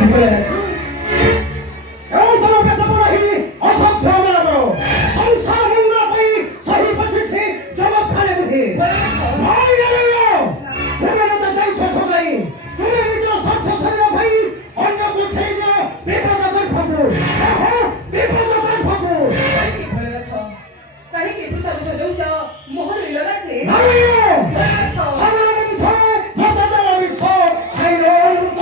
ଏଥର କେତେକ ରହି ଅସତ୍ୟ ମାନଙ୍କର ସଂସାର ମଙ୍ଗଳ ପାଇଁ ସହି ବସିଛି ଜଗତରେ ବୁଦ୍ଧି ତୁମେ ମତେ ଯାଇଛ ଠକାଇ ତୁମେ ନିଜର ସ୍ୱାର୍ଥ ଶରୀର ପାଇଁ ଅନ୍ୟକୁ ଠେଇ ଦିଅ ବିପଦ ଗର୍ଭକୁ ବିପଦ ଗର୍ଭକୁ କାହିଁକି ପୃଥା ଦୋଷ ଦେଉଛ ମୋହର ଲଗାଟେ ସାଗର ମନ୍ଥ ମତ ଦେଲ ବିଷ ଖାଇର ଅମୃତ